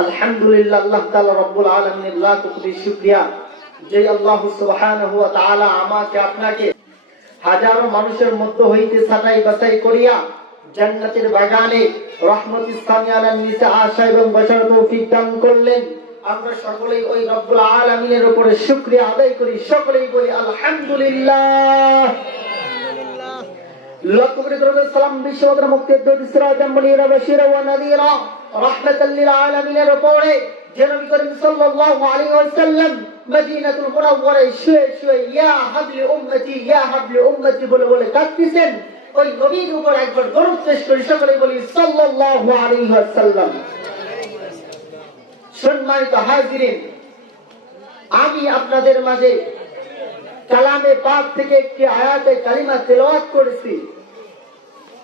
আলহামদুলিল্লাহ আল্লাহ রব্বুল যে আল্লাহ আমাকে আপনাকে হাজারো মানুষের মধ্যে হইতে ছাঁটাই বাছাই করিয়া জান্নাতের বাগানে রহমত ইসলামী আলান নিসা আশা এবং বসার তৌফিক দান করলেন। আমরা সকলেই ওই রব্বুল উপরে শুকরিয়া আদায় করি। সকলেই বলি আলহামদুলিল্লাহ। লক্ষ করে সালাম ওয়া নাযীরা রাহমাতাল লিল আলামিনের উপরে যে নবী করিম সাল্লাল্লাহু আলাইহি ওয়াসাল্লাম মদিনাতুল মুনাওয়ারায় শুয়ে শুয়ে ইয়া উম্মতি ইয়া উম্মতি বলে বলে ওই নবীর উপর একবার দরুদ পেশ সকলে বলি সাল্লাল্লাহু আলাইহি ওয়াসাল্লাম। সম্মানিত হাজিরিন, আমি আপনাদের মাঝে কালামে পাক থেকে একটি আয়াতে কালিমা তেলাওয়াত করেছি।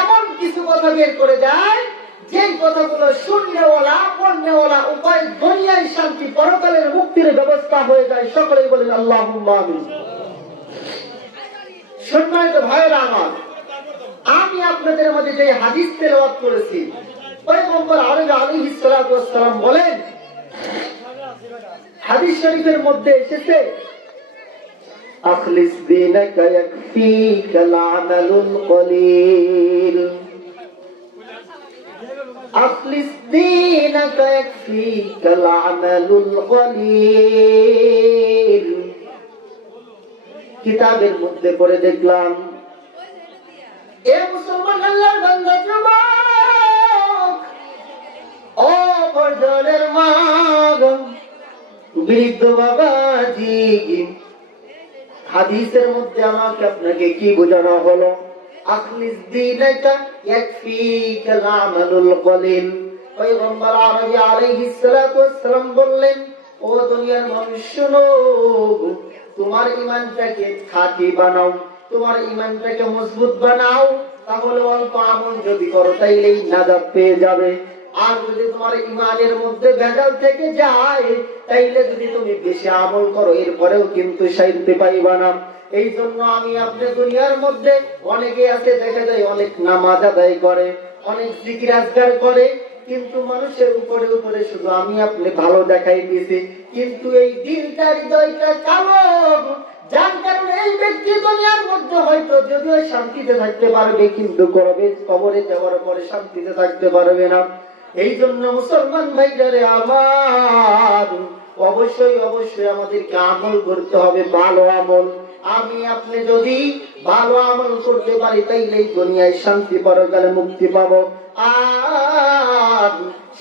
এমন কিছু কথা বের করে দেয় যে কথাগুলো শুননেওয়ালা পড়নেওয়ালা উপায়, দুনিয়ায় শান্তি, পরকালের মুক্তির ব্যবস্থা হয়ে যায়। সকলেই বলেন আল্লাহ আমি আপনাদের মধ্যে যে হাদিস তেলাওয়াত করেছি, পয়গম্বর আলাইহি আলাইহিস সালাতু ওয়াস সালাম বলেন, হাদিস শরীফের মধ্যে এসেছে أخلص دينك يكفيك العمل القليل أخلص دينك يكفيك العمل القليل কিতাবের মধ্যে পড়ে দেখলাম এ মুসলমান আল্লাহর বান্দা যুবক ও বর্ধনের মাগ বৃদ্ধ বাবাজি হাদিসের মধ্যে আমাকে আপনাকে কি বোঝানো হলো? আখলিস দীনাকা বানাও, তোমার ঈমানটাকে মজবুত বানাও, তাহলে অল্প আমল যদি করো, তাইলেই নাজাত পেয়ে যাবে। আর যদি তোমার ইমানের মধ্যে ভেজাল থেকে যায়, তাইলে যদি তুমি বেশি আমল করো, এরপরেও কিন্তু শান্তি পাইবা না। এই জন্য আমি আপনি দুনিয়ার মধ্যে অনেকে আছে, দেখা যায় অনেক নামাজ আদায় করে, অনেক জিকির আজগার করে, কিন্তু মানুষের উপরে উপরে শুধু আমি আপনি ভালো দেখাই দিয়েছি কিন্তু এই দিলটা, হৃদয়টা কালো। যার কারণে এই ব্যক্তি দুনিয়ার মধ্যে হয়তো যদিও শান্তিতে থাকতে পারবে, কিন্তু করবে কবরে যাওয়ার পরে শান্তিতে থাকতে পারবে না। এই জন্য মুসলমান ভাইজারে আমার, অবশ্যই অবশ্যই আমাদেরকে আমল করতে হবে, ভালো আমল। আমি আপনি যদি ভালো আমল করতে পারি, তাইলে দুনিয়ায় শান্তি পরকালে মুক্তি পাবো। আর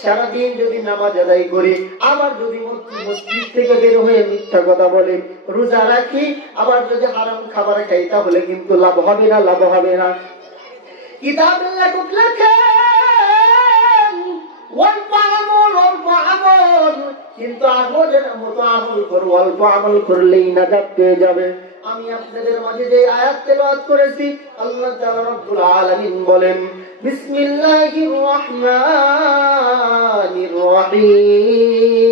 সারাদিন যদি নামাজ আদায় করি, আবার যদি মসজিদ থেকে বের হয়ে মিথ্যা কথা বলে, রোজা রাখি, আবার যদি হারাম খাবার খাই, তাহলে কিন্তু লাভ হবে না, লাভ হবে না। কিতাবের লেখক লেখেন অল্প আমল অল্প আমল কিন্তু আমলের মতো আমল করো অল্প আমল করলেই নাজাত পেয়ে যাবে আমি আপনাদের মাঝে যে আয়াত তেলাওয়াত করেছি আল্লাহ তাআলা রব্বুল আলামিন বলেন বিসমিল্লাহির রহমানির রহিম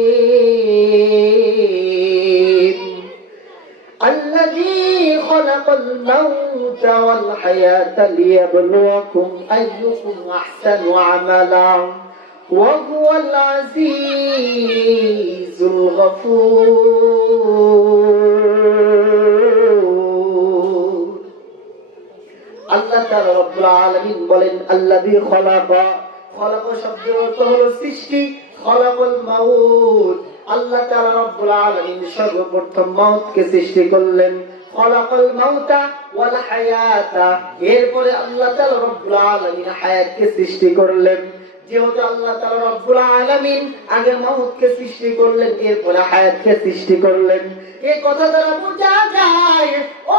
الذي خلق الموت والحياة ليبلوكم أيكم أحسن عملا وهو العزيز الغفور আল্লাহ তাআলা রব্বুল আলামিন বলেন আল্লাযী খলাকা খলাকা শব্দের অর্থ হলো সৃষ্টি খলাকাল মাউত আল্লাহ তাআলা রব্বুল আলামিন সর্বপ্রথম মাউতকে সৃষ্টি করলেন খলাকাল মাউতা ওয়াল হায়াতা এরপরে আল্লাহ তাআলা রব্বুল আলামিন হায়াতকে সৃষ্টি করলেন যেহেতু আল্লাহ তাআলা রব্বুল আলামিন আগে মাউতকে সৃষ্টি করলেন, এরপরে হায়াতকে সৃষ্টি করলেন। এই কথা দ্বারা বোঝা যায়, ও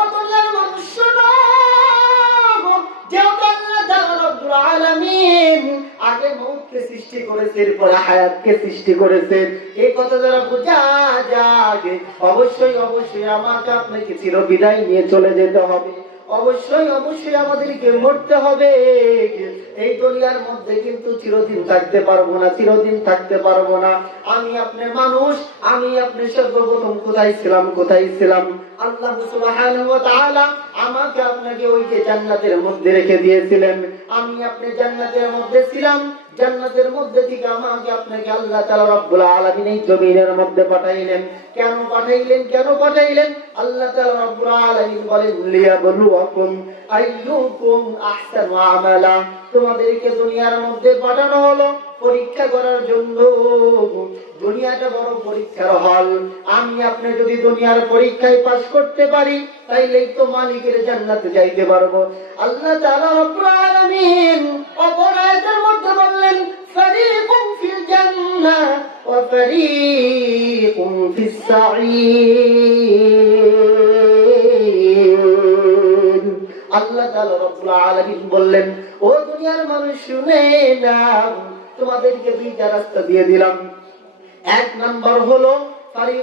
সৃষ্টি কথা বোঝা যাবে অবশ্যই অবশ্যই আমাকে আপনাকে চিরবিদায় নিয়ে চলে যেতে হবে। অবশ্যই অবশ্যই আমাদেরকে মরতে হবে। এই দুনিয়ার মধ্যে কিন্তু চিরদিন থাকতে পারব না, চিরদিন থাকতে পারব না। আমি আপনার মানুষ, আমি আপনি সর্বপ্রথম কোথায় ছিলাম কোথায় ছিলাম? আমাকে আপনাকে ওই যে জান্নাতের মধ্যে রেখে দিয়েছিলেন। আমি আপনি জান্নাতের মধ্যে ছিলাম জান্নাতের মধ্যে থেকে আমাকে আপনাকে আল্লাহ তাআলা রব্বুল আলামিন এই জমিনের মধ্যে পাঠাইলেন। কেন পাঠাইলেন? কেন পাঠাইলেন? আল্লাহ তাআলা রব্বুল আলামিন বলেন, লিয়াবলুয়াকুম আইয়ুকুম আহসানু আমালা। তোমাদেরকে দুনিয়ার মধ্যে পাঠানো হলো। পরীক্ষা করার জন্য। দুনিয়াটা বড় পরীক্ষার হল। আমি আপনি যদি দুনিয়ার পরীক্ষায় পাশ করতে পারি, তাইলেই তো মালিকের জান্নাতে যাইতে পারব। আল্লাহ তাআলা রব্বুল আলামিন অপর মধ্যে বললেন আল্লাহ তাআলা রব্বুল আলামিন বললেন, ও দুনিয়ার মানুষ, শুনে নাও। তোমাদেরকে দুইটা রাস্তা দিয়ে দিলাম। এক নাম্বার হলো আমি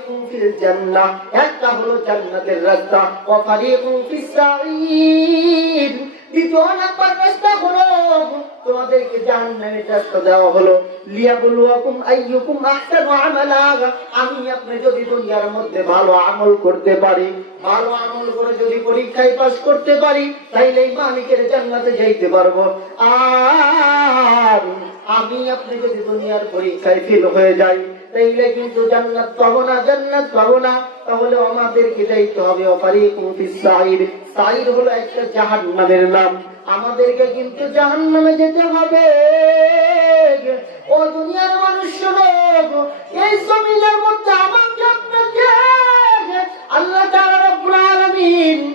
আপনি যদি দুনিয়ার মধ্যে ভালো আমল করতে পারি, ভালো আমল করে যদি পরীক্ষায় পাস করতে পারি তাইলে মালিকের জান্নাতে যাইতে পারব। আর আমি আপনি যদি দুনিয়ার পরীক্ষায় ফেল হয়ে যাই। তাইলে কিন্তু জান্নাত পাবো না, জান্নাত পাবো না। তাহলে আমাদেরকে যাইতে হবে অফারিকুম ফিস সাইর সাইর হলো একটা জাহান্নামের নাম। আমাদেরকে কিন্তু জাহান্নামে যেতে হবে। ও দুনিয়ার মানুষ শোনো, এই জমিনের মধ্যে আমাকে আপনাকে আল্লাহ তাআলা রব্বুল আলামিন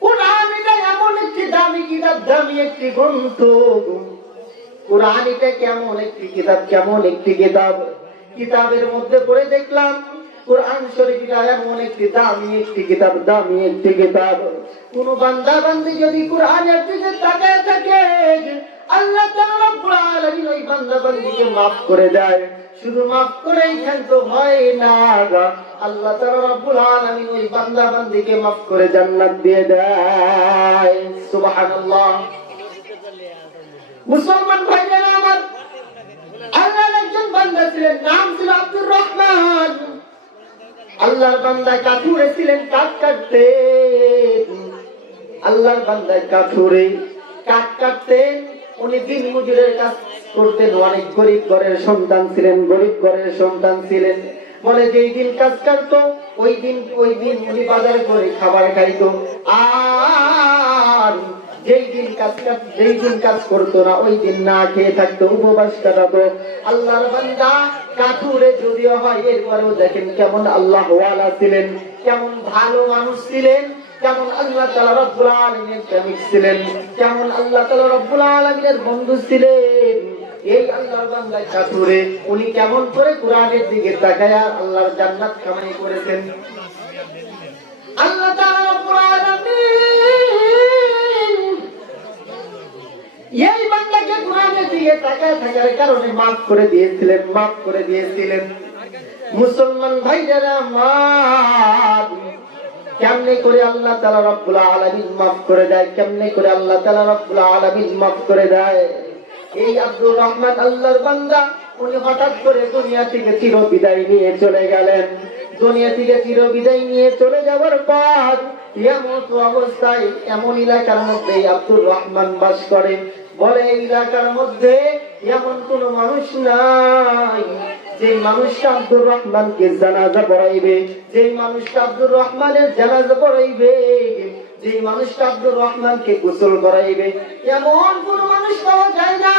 কোরআন কোরআন কোরআন কোন বান্দা বান্দি যদি কোরআনের দিকে তাকায় থাকে, আল্লাহ তাআলা রব্বুল ওই বান্দা বান্দিকে maaf করে দেয়। শুধু মাফ করেই তো হয় না আল্লাহ আলামিন ওই বান্দা বান্দিকে maaf করে জান্নাত দিয়ে দেয়। মুসলমান ভাইরা আমার, আল্লাহর একজন বান্দা ছিলেন, নাম ছিল আব্দুর রহমান। আল্লাহর বান্দা কাঠুরে ছিলেন কাটতে আল্লাহর কাঠুরে কাঠ কাটতেন। উনি দিন মজুরের কাজ করতেন, অনেক গরিব ঘরের সন্তান ছিলেন, গরিব ঘরের সন্তান ছিলেন। বলে, যেই দিন কাজ কাটতো, ওই দিন ওই দিন উনি বাজারে করে খাবার আর করতো না, ওই দিন না খেয়ে থাকতো, উপবাস যদিও হয়, এরপরেও দেখেন কেমন আল্লাহ ছিলেন। কেমন ভালো মানুষ ছিলেন, কেমন আল্লাহ তাআলা রব্বুল আলামিনের প্রেমিক ছিলেন, কেমন আল্লাহ তাআলা রব্বুল আলামিনের বন্ধু ছিলেন। এই আল্লাহর বান্দা কাঠুরে উনি কেমন করে কোরআনের দিকে তাকায়া আল্লাহর জান্নাত কামাই করেছেন। এই বান্দাকে কোরআনের দিকে তাকায় থাকার কারণে মাফ করে দিয়েছিলেন, মাফ করে দিয়েছিলেন। মুসলমান ভাইরা মাফ কেমনে করে আল্লাহ তাআলা রব্বুল আলামিন মাফ করে দেয়, কেমনে করে আল্লাহ তাআলা রব্বুল আলামিন মাফ করে দেয়? এই আব্দুর রহমান আল্লাহর বান্দা, উনি হঠাৎ করে দুনিয়া থেকে চির বিদায় নিয়ে চলে গেলেন। দুনিয়া থেকে চির বিদায় নিয়ে চলে যাওয়ার পর এমন অবস্থায় এমন এলাকার মধ্যে আব্দুর রহমান বাস করে। বলে এলাকার মধ্যে এমন কোন মানুষ নাই। যে মানুষটা আব্দুর রহমানকে জানাজা পড়াইবে, যে মানুষটা আব্দুর রহমানের জানাজা পড়াইবে, যে মানুষটা আব্দুর রহমানকে গোসল করাইবে, এমন কোন মানুষ পাওয়া যায় না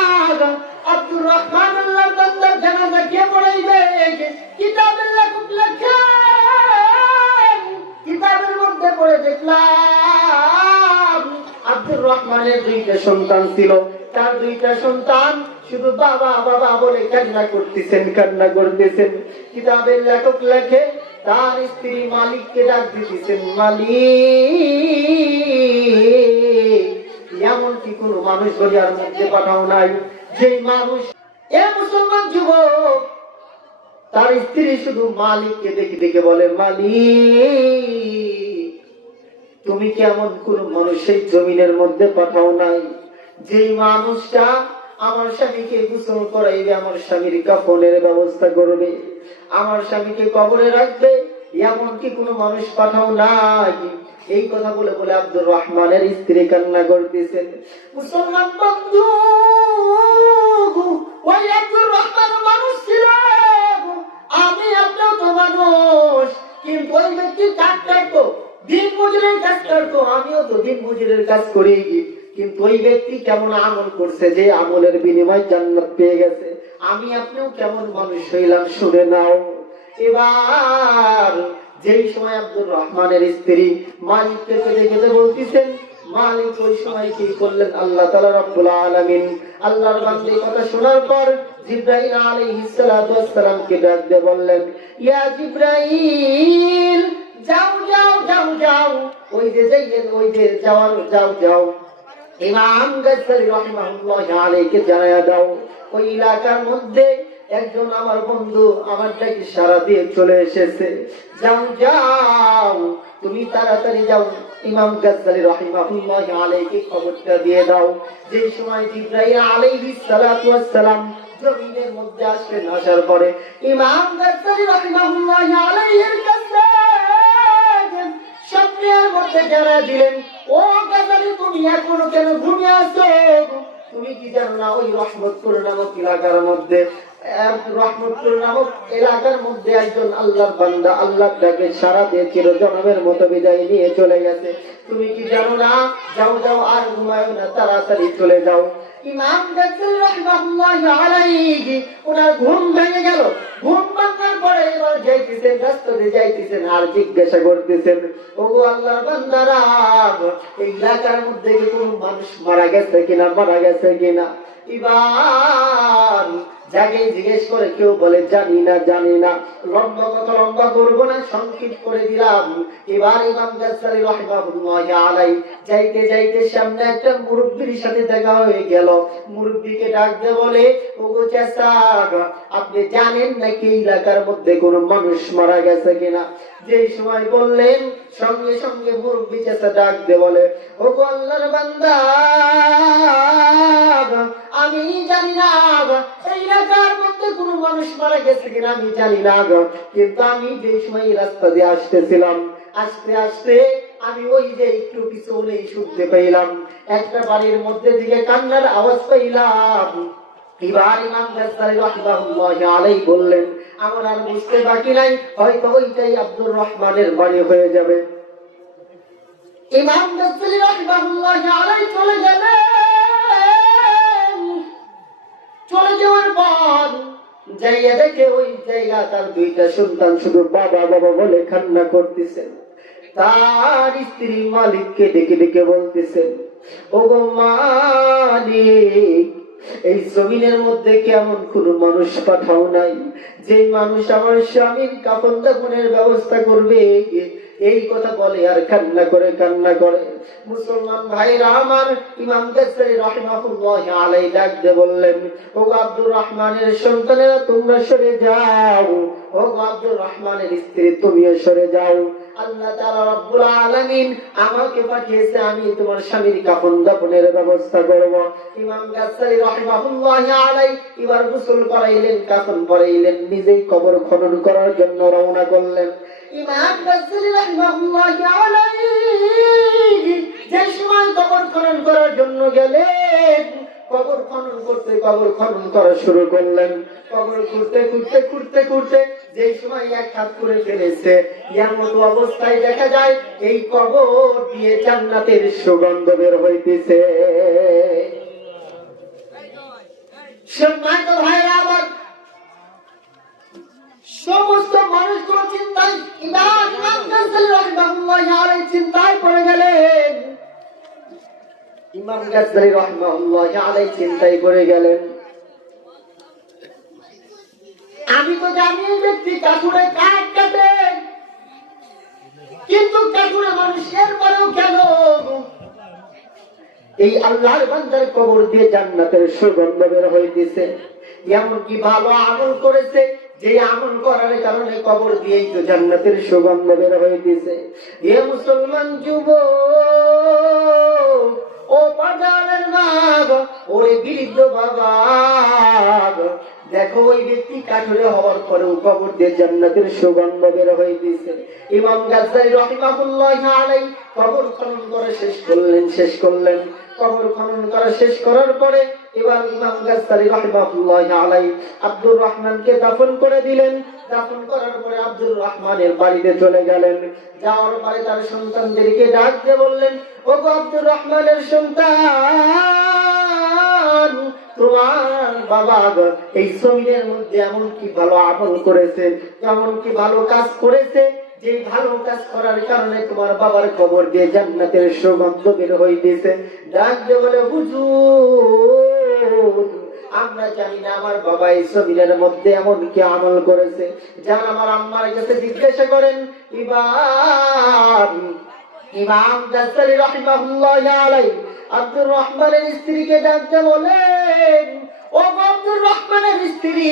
আব্দুর রহমান আল্লাহর বান্দার জানাজা কে পড়াইবে। কিতাবের লেখক লেখেন, কিতাবের মধ্যে পড়ে দেখলাম, আব্দুর রহমানের দুইটা সন্তান ছিল। তার দুইটা সন্তান শুধু বাবা বাবা বলে কান্না করতেছেন কান্না করতেছেন। কিতাবের লেখক লেখে, তার স্ত্রী মালিককে ডাক দিতেছেন, মালিক এমন কি কোন মানুষ গড়িয়ার মধ্যে পাঠাও নাই। যে মানুষ, এ মুসলমান যুবক, তার স্ত্রী শুধু মালিককে দেখে দেখে বলে, মালিক, তুমি কি এমন কোন মানুষ এই জমিনের মধ্যে পাঠাও নাই? যেই মানুষটা আমার স্বামীকে গোসল করাইবে, আমার স্বামীর কাপড়ের ব্যবস্থা করবে। আমার স্বামীকে কবরে রাখবে এমন কি কোনো মানুষ পাঠাও নাই। এই কথা বলে বলে আব্দুর রহমানের স্ত্রী কান্না করতেছেন মুসলমান বন্ধু, ওই আব্দুর রহমান মানুষ ছিল আমি আপনিও তো মানুষ, কিন্তু ওই ব্যক্তি কাজ করতো দিন মজুরের কাজ করতো, আমিও তো দিন মজুরের কাজ করি কিন্তু ওই ব্যক্তি কেমন আমল করছে যে আমলের বিনিময় জান্নাত পেয়ে গেছে? আমি আপনিও কেমন মানুষ হইলাম, শুনে নাও। এবার যেই সময় আব্দুর রহমানের স্ত্রী মালিককে কেঁদে কেঁদে বলতেছেন, মালিক ওই সময় কি করলেন? আল্লাহ তাআলা রব্বুল আলামিন আল্লাহর বান্দে কথা শোনার পর জিব্রাইল আলাইহিস সালাতু ডাক দিয়ে বললেন, ইয়া জিব্রাইল, যাও যাও যাও যাও। ওই যে যাইয়েন, ওই যে যাওয়ার যাও যাও। ইমাম গাজ্জালি জানায়া দাও, ওই এলাকার মধ্যে একজন আমার বন্ধু আমার ডাকি সারা দিয়ে চলে এসেছে। যাও যাও, তুমি তাড়াতাড়ি যাও। ইমাম গাজ্জালি রাহিমাহুল্লাহ আলাইকে খবরটা দিয়ে দাও। যে সময় জিব্রাইল আলাইহিস সালাতু ওয়াস সালাম জমিনের মধ্যে আসলেন আসার পরে ইমাম গাজ্জালি রাহিমাহুল্লাহ আলাইহির কাছে স্বপ্নের মধ্যে জানা দিলেন, ও তুমি এখনও কেন ঘুমিয়ে আছো? তুমি কি জানো না ওই রহমতপুর নামক এলাকার মধ্যে নামক এলাকার মধ্যে একজন বান্দা আল্লাহ ডাকে সারা মতো বিদায় নিয়ে চলে গেছে। তুমি কি জানো না? যাও যাও, আর ঘুমায় না, তাড়াতাড়ি চলে যাও। ইমাম গাজ্জালি রাহিমাহুল্লাহ আলাইহি, ওনার ঘুম ভেঙে গেল। ঘুম ভাঙার পরে এবার যাইতেছেন, রাস্তাতে যাইতেছেন, আর জিজ্ঞাসা করতেছেন, ওগো আল্লাহর বান্দারা, এই এলাকার মধ্যে কি কোনো মানুষ মারা গেছে কিনা, মারা গেছে কিনা? এবার যাকে জিজ্ঞেস করে কেউ বলে, জানি না জানি না। লম্বা কত লম্বা করব না সংক্ষিপ্ত করে দিলাম। এবার ইমাম গাজ্জালি রহমাহুল্লাহ আলাই যাইতে যাইতে সামনে একটা মুরব্বির সাথে দেখা হয়ে গেল। মুরব্বিকে ডাক দিয়ে বলে, ওগো চাচা, আপনি জানেন নাকি এলাকার মধ্যে কোনো মানুষ মারা গেছে কিনা? যেই সময় বললেন, সঙ্গে সঙ্গে মুরব্বি চাচা ডাক দিয়ে বলে ও আল্লাহর বান্দা, আমি জানি না মধ্যে কোনো মানুষ মারা গেছে কিনা আমি কিন্তু আমি যে সময় রাস্তা দিয়ে আসতেছিলাম, আস্তে আস্তে আমি ওই যে একটু পিছনেই শুনতে একটা বাড়ির মধ্যে কান্নার আওয়াজ পাইলাম। এবার বললেন আমার আর বুঝতে বাকি নাই, হয়তো ওইটাই আব্দুর রহমানের বাড়ি হয়ে যাবে। ইমাম রাহিমাহুল্লাহ আলাইহি চলে চলে যাওয়ার পর জায়গা দেখে ওই জায়গা তার দুইটা সন্তান শুধু বাবা বাবা বলে কান্না করতেছেন। তার স্ত্রী মালিককে ডেকে ডেকে বলতেছেন, ওগো মালিক এই জমিনের মধ্যে কেমন কোন মানুষ পাঠাও নাই। যে মানুষ আমার স্বামীর কাপন দাপনের ব্যবস্থা করবে এই কথা বলে আর কান্না করে কান্না করে। মুসলমান ভাইরা আমার ইমাম গাজ্জালি রাহিমাহুল্লাহ আলাইহি ডাক বললেন ও আব্দুর রহমানের সন্তানেরা তোমরা সরে যাও। ও আব্দুর রহমানের স্ত্রী তুমিও সরে যাও। নিজেই কবর খনন করার জন্য রওনা করলেন। যে সময় কবর খনন করার জন্য গেলেন, কবর খনন করতে কবর খনন করা শুরু করলেন। কবর খুঁড়তে খুঁড়তে খুঁড়তে খুঁড়তে যে সময় এক হাত করে ফেলেছে এমন অবস্থায় দেখা যায়, এই কবর দিয়ে জান্নাতের সুগন্ধ বের হইতেছে। সমস্ত মানুষগুলো চিন্তায়, ইমাম গাজ্জালি রাহিমাহুল্লাহ আলাইহি চিন্তায় পড়ে গেলেন আমি তো জানি এই ব্যক্তি কাঠুরে কাঠ কাটে। কিন্তু কাঠুরে মানুষের পরেও কেন? এই আল্লাহর বান্দার কবর দিয়ে জান্নাতের সুগন্ধ বের হইতেছে এমন কি ভালো আমল করেছে, যে আমল করার কারণে কবর দিয়েই তো জান্নাতের সুগন্ধ বের হইতেছে এ মুসলমান যুব ও পাজারের মাগ ওরে বৃদ্ধ বাবা দেখো, ওই ব্যক্তি কাঠুরে হওয়ার পরেও কবর দিয়ে জান্নাতের সুগন্ধ বের হইতেছে ইমাম গাজ্জালি রহিমাহুল্লাহ আলাই কবর খনন করে শেষ করলেন শেষ করলেন। কবর খনন করা শেষ করার পরে এবার ইমাম গাজ্জালি রহিমাহুল্লাহ আলাই আব্দুর রহমানকে দাফন করে দিলেন। দাফন করার পরে আব্দুর রহমানের বাড়িতে চলে গেলেন। যাওয়ার পরে তার সন্তানদেরকে ডাক দিয়ে বললেন ও আব্দুর রহমানের সন্তান তোমার বাবা এই জমিনের মধ্যে এমন কি ভালো আমল করেছে কি ভালো কাজ করেছে যে ভালো কাজ করার কারণে তোমার বাবার খবর দিয়ে বলে আমরা জানি না আমার বাবা এই জমিনের মধ্যে এমন কি আমল করেছে। যান আমার আম্মার কাছে জিজ্ঞাসা করেন, ইমাম ইমাম গাজ্জালি আব্দুর রহমানের স্ত্রীকে ডাকতে বলেন, ও আব্দুর রহমানের স্ত্রী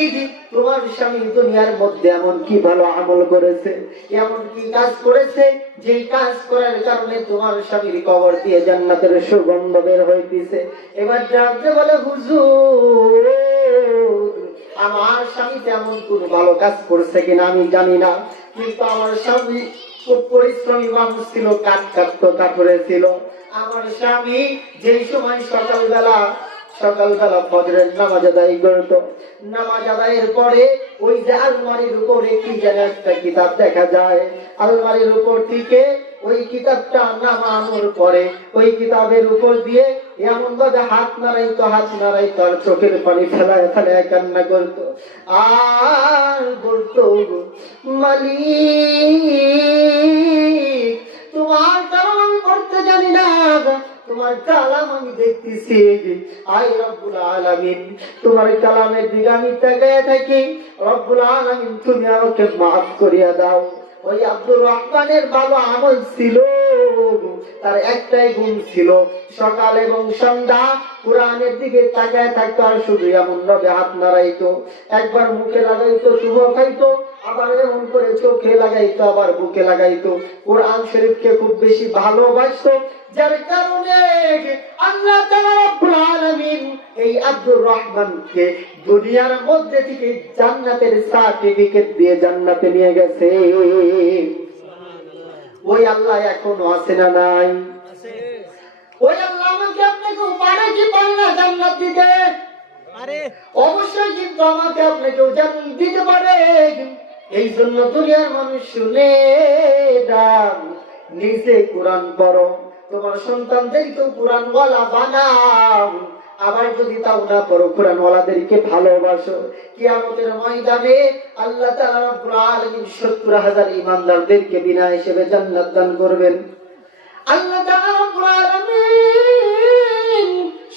তোমার স্বামী দুনিয়ার মধ্যে এমন কি ভালো আমল করেছে, এমন কি কাজ করেছে যে কাজ করার কারণে তোমার স্বামীর কবর দিয়ে জান্নাতের সুগন্ধ বের হইতেছে? এবার ডাকতে বলে, হুজুর, আমার স্বামী তেমন কোন ভালো কাজ করছে কিনা আমি জানি না, কিন্তু আমার স্বামী খুব পরিশ্রমী মানুষ ছিল কাঠ কাটতো তারপরে ছিল আমার স্বামী যেই সময় সকালবেলা সকালবেলা ফজরের নামাজ আদায় করত, নামাজ আদায়ের পরে ওই যে আলমারির উপরে কি যেন একটা কিতাব দেখা যায়। আলমারির উপর থেকে ওই কিতাবটা নামানোর পরে ওই কিতাবের উপর দিয়ে এমন ভাবে হাত নাড়াইতো হাত নাড়াইতো, আর চোখের পানি ফেলায় ফেলায় কান্না করতো। আর বলতো, মালিক, তোমার কারণ আমি করতে জানি না তোমার কালাম আমি দেখতেছি। আই রব্বুল আলামিন, তোমার কালামের দিকে আমি তাকায় থাকি। রব্বুল আলামিন, তুমি আমাকে মাফ করিয়া দাও। ওই আব্দুর রহমানের বাবা আমল ছিল। তার একটাই গুণ ছিল সকাল এবং সন্ধ্যা। কোরআনের দিকে তাকায় থাকতো আর শুধু এমন ভাবে হাত নাড়াইতো। একবার মুখে লাগাইতো, শুভ খাইতো, আবার এমন করে চোখে লাগাইতো, আবার বুকে লাগাইতো। কোরআন শরীফকে খুব বেশি ভালোবাসতো, যার কারণে আল্লাহ তাআলা এই আব্দুর রহমানকে দুনিয়ার মধ্যে থেকে জান্নাতের সার্টিফিকেট দিয়ে জান্নাতে নিয়ে গেছে। ওই আল্লাহ এখন আছে না নাই? ওই আল্লাহ আমাকে আপনাকে পারে কি পারে না জান্নাত দিতে? আরে। অবশ্যই কিন্তু আমাকে জান্নাত দিতে পারে। এই জন্য দুনিয়ার মানুষ শুনে দাম নিজে কোরআন পড়ো। তোমার সন্তানদেরকেও কোরআন ওয়ালা বানাও। আবার যদি তাও না করো কোরআন ওয়ালাদেরকে ভালোবাসো, কিয়ামতের ময়দানে আল্লাহ তাআলা রব্বুল আলামিন 70 হাজার ইমানদারদেরকে বিনা হিসেবে জান্নাত দান করবেন। আল্লাহ তাআলা রব্বুল আলামিন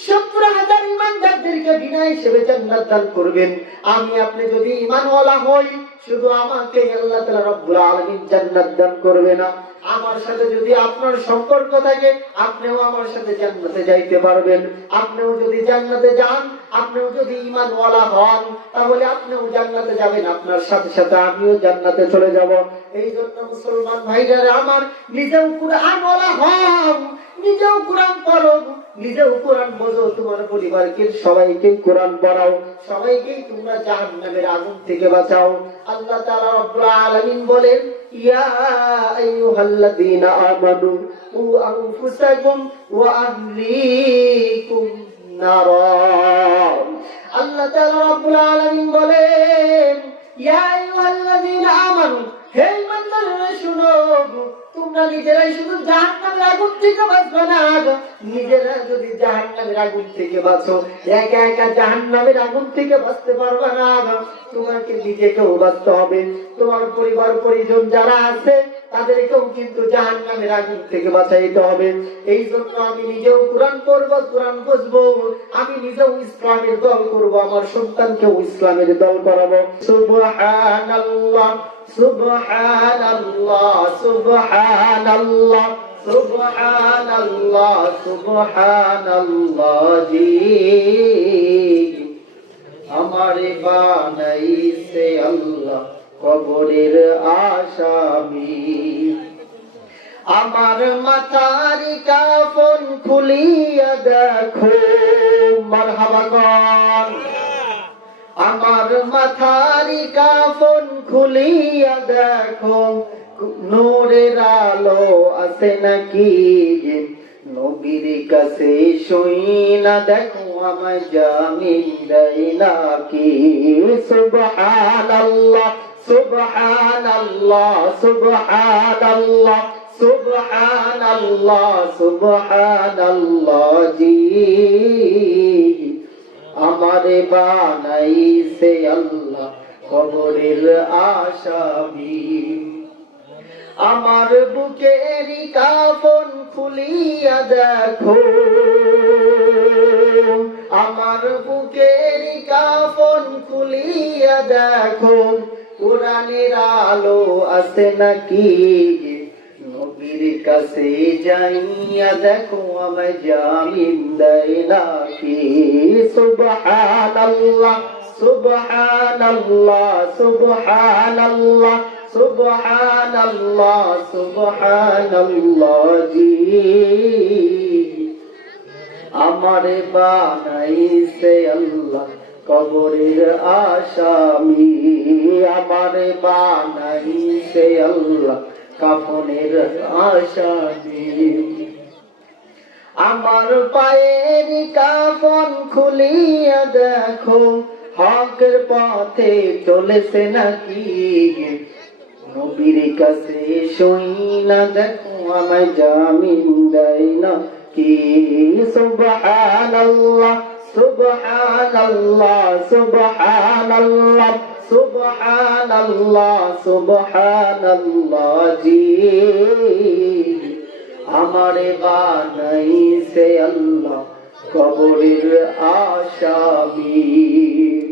70 হাজার ইমানদারদেরকে বিনা হিসেবে জান্নাত দান করবেন। আমি, আপনি যদি ঈমানওয়ালা হই, শুধু আমাকে আল্লাহ তাআলা রব্বুল আলামিন জান্নাত দান করবে না। আমার সাথে যদি আপনার সম্পর্ক থাকে, আপনিও যদি জান্নাতে যান, আপনিও যদি ঈমানওয়ালা হন, তাহলে আপনিও জান্নাতে যাবেন। আপনার সাথে সাথে আমিও জান্নাতে চলে যাব। এই জন্য মুসলমান ভাইরা আমার, নিজেও কোরআনওয়ালা হন। নিজেও কোরআন পড়ো, নিজেও কোরআন বোঝো, তোমার পরিবারকে, সবাইকে কোরআন পড়াও। সবাইকে তোমরা জাহান্নামের আগুন থেকে বাঁচাও। আল্লাহ তাআলা রব্বুল আলামিন বলেন, ইয়া আল্লাহ বলেন তোমরা পরিবার, পরিজন যারা আছে, তাদেরকেও কিন্তু জাহান্নামের আগুন থেকে বাঁচাইতে হবে। এই জন্য আমি নিজেও কোরআন পড়ব, কোরআন বুঝব। আমি নিজেও ইসলামের দল করব, আমার সন্তানকেও ইসলামের দল করাবো। সুবহানাল্লাহ সুবহানাল্লাহ সুবহানাল্লাহ সুবহানাল্লাহ। জি আমারে বানাইছে আল্লাহ কবরের আসামি। আমার মাথার কাফন খুলিয়া দেখো মারহাবাগন আমার মাথার কাফন খুলিয়া দেখো, নূরের আলো আছে নাকি নবীর কাছে শুই না দেখো আমায় জামিন দেয় নাকি। সুবহানাল্লাহ সুবহানাল্লাহ সুবহানাল্লাহ সুবহানাল্লাহ সুবহানাল্লাহ, জি। আমারে বানাইছে আল্লাহ কবরের আসামি আমার বুকের কাফন খুলিয়া দেখো। আমার বুকের কাফন খুলিয়া দেখো। কোরআনের আলো আছে নাকি? নবীর কাছে যাইয়া দেখো, আমায় জামিন দেয় আমারে বানাইছে আল্লাহ কবরের আসামি। আমারে বানাইছে আল্লাহ কাফনের আসামি। আমার পায়ের কাফন খুলিয়া দেখো, হকের পথে চলেছে নাকি? নবীর কাছে শুই না, দেখো আমায় জামিন দেয় না কি সুবহানাল্লাহ সুবহানাল্লাহ সুবহানাল্লাহ সুবহানাল্লাহ সুবহানাল্লাহ, জি। আমারে বানাইছে আল্লাহ কবরের আসামি।